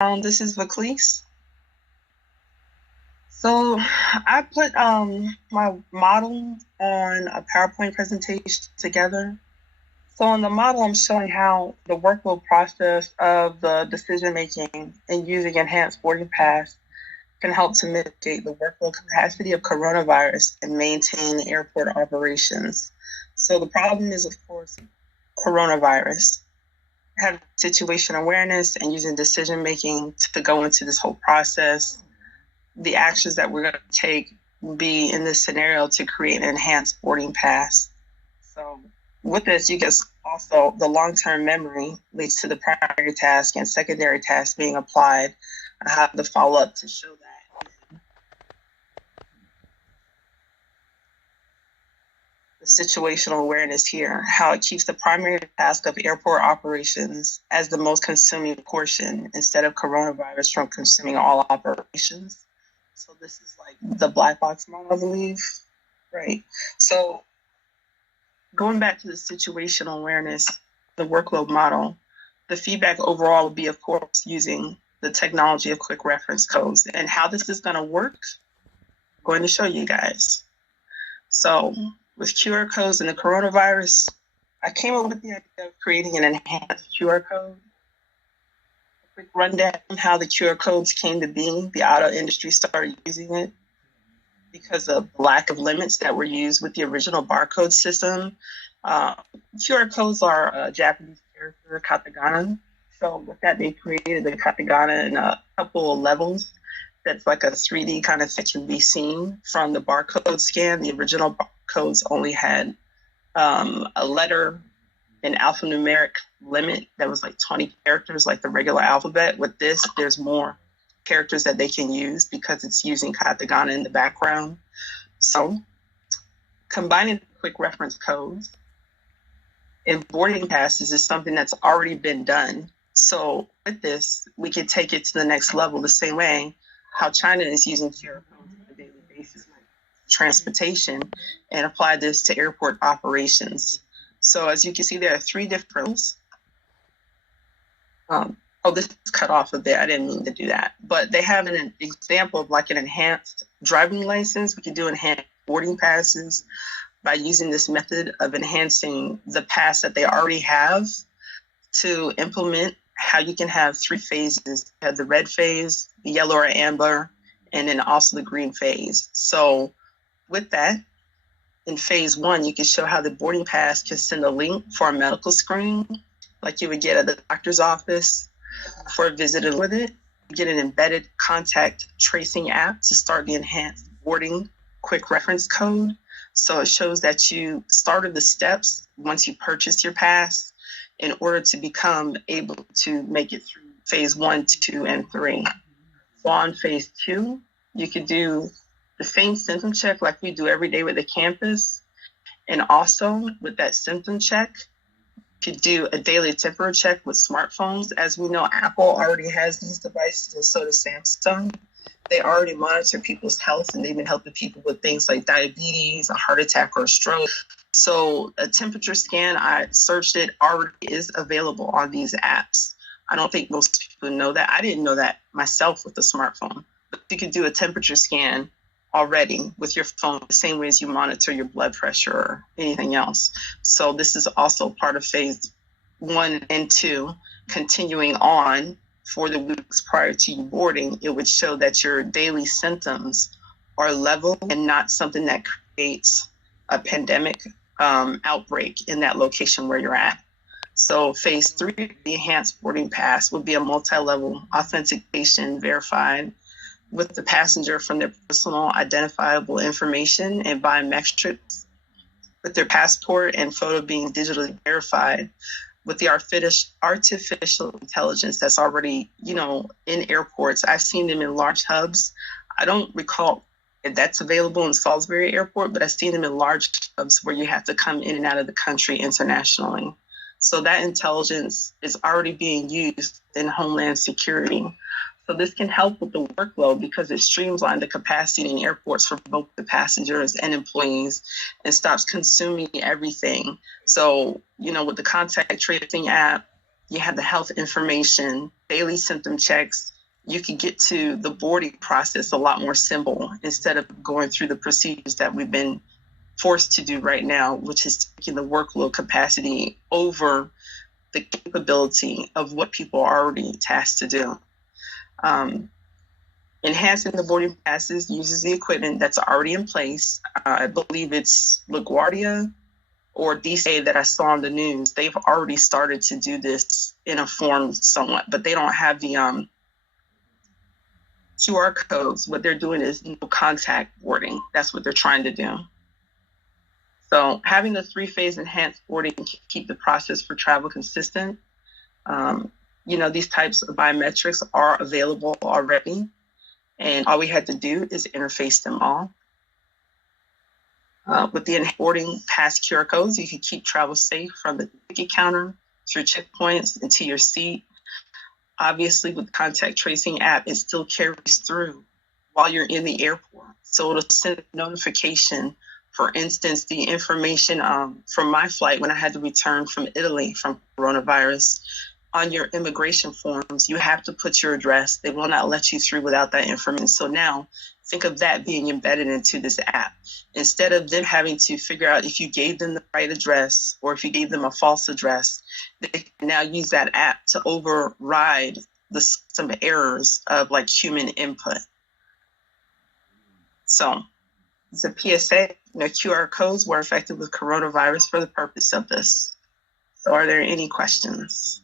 This is Vaclise. So I put my model on a PowerPoint presentation together. So on the model, I'm showing how the workload process of the decision making and using enhanced boarding pass can help to mitigate the workload capacity of coronavirus and maintain airport operations. So the problem is, of course, coronavirus. Have situation awareness and using decision making to go into this whole process. The actions that we're going to take be in this scenario to create an enhanced boarding pass. So with this, you get also the long-term memory leads to the primary task and secondary task being applied. I have the follow-up to show that. The situational awareness here, how it keeps the primary task of airport operations as the most consuming portion instead of coronavirus from consuming all operations. So this is like the black box model, I believe. Right. So going back to the situational awareness, the workload model, the feedback overall would be, of course, using the technology of quick reference codes. And how this is going to work, I'm going to show you guys. So with QR codes and the coronavirus, I came up with the idea of creating an enhanced QR code. A quick rundown on how the QR codes came to be. The auto industry started using it because of lack of limits that were used with the original barcode system. QR codes are a Japanese character, katakana. So with that, they created the katakana in a couple of levels. That's like a 3D kind of that can be seen from the barcode scan. The original barcodes only had a letter, an alphanumeric limit that was like 20 characters, like the regular alphabet. With this, there's more characters that they can use because it's using katakana in the background. So combining quick reference codes and boarding passes is something that's already been done. So with this, we can take it to the next level the same way how China is using QR codes on a daily basis, like transportation, and apply this to airport operations. So as you can see, there are three different. This is cut off a bit. I didn't mean to do that. But they have an example of like an enhanced driving license. We can do enhanced boarding passes by using this method of enhancing the pass that they already have to implement how you can have three phases. You have the red phase, the yellow or amber, and then also the green phase. So with that, in phase one, you can show how the boarding pass can send a link for a medical screening, like you would get at the doctor's office for a visitor with it. You get an embedded contact tracing app to start the enhanced boarding quick reference code. So it shows that you started the steps once you purchased your pass in order to become able to make it through phase 1, 2, and 3. So on phase 2, you could do the same symptom check like we do every day with the campus. And also with that symptom check, you could do a daily temperature check with smartphones. As we know, Apple already has these devices, and so does Samsung. They already monitor people's health, and they've been helping people with things like diabetes, a heart attack, or a stroke. So a temperature scan, I searched it, already is available on these apps. I don't think most people know that. I didn't know that myself with the smartphone. But you could do a temperature scan already with your phone, the same way as you monitor your blood pressure or anything else. So this is also part of phase 1 and 2, continuing on. For the weeks prior to you boarding, it would show that your daily symptoms are level and not something that creates a pandemic outbreak in that location where you're at. So phase 3, the enhanced boarding pass, would be a multi-level authentication verified with the passenger from their personal identifiable information and biometrics, with their passport and photo being digitally verified, with the artificial intelligence that's already, in airports. I've seen them in large hubs. I don't recall if that's available in Salisbury Airport, but I've seen them in large hubs where you have to come in and out of the country internationally. So that intelligence is already being used in Homeland Security. So this can help with the workload because it streamlines the capacity in airports for both the passengers and employees and stops consuming everything. So, with the contact tracing app, you have the health information daily symptom checks, you can get to the boarding process a lot more simple instead of going through the procedures that we've been forced to do right now, which is taking the workload capacity over the capability of what people are already tasked to do. Enhancing the boarding passes uses the equipment that's already in place. I believe it's LaGuardia or DC that I saw on the news. They've already started to do this in a form somewhat, but they don't have the QR codes. What they're doing is no contact boarding. That's what they're trying to do. So having the 3-phase enhanced boarding can keep the process for travel consistent. These types of biometrics are available already, and all we had to do is interface them all. With the boarding pass QR codes, you can keep travel safe from the ticket counter through checkpoints and to your seat. Obviously, with the contact tracing app, it still carries through while you're in the airport. So it'll send a notification. For instance, the information from my flight when I had to return from Italy from coronavirus, on your immigration forms, you have to put your address. They will not let you through without that information. So now think of that being embedded into this app. Instead of them having to figure out if you gave them the right address or if you gave them a false address, they can now use that app to override some errors of like human input. So it's a PSA. QR codes were affected with coronavirus for the purpose of this. So are there any questions?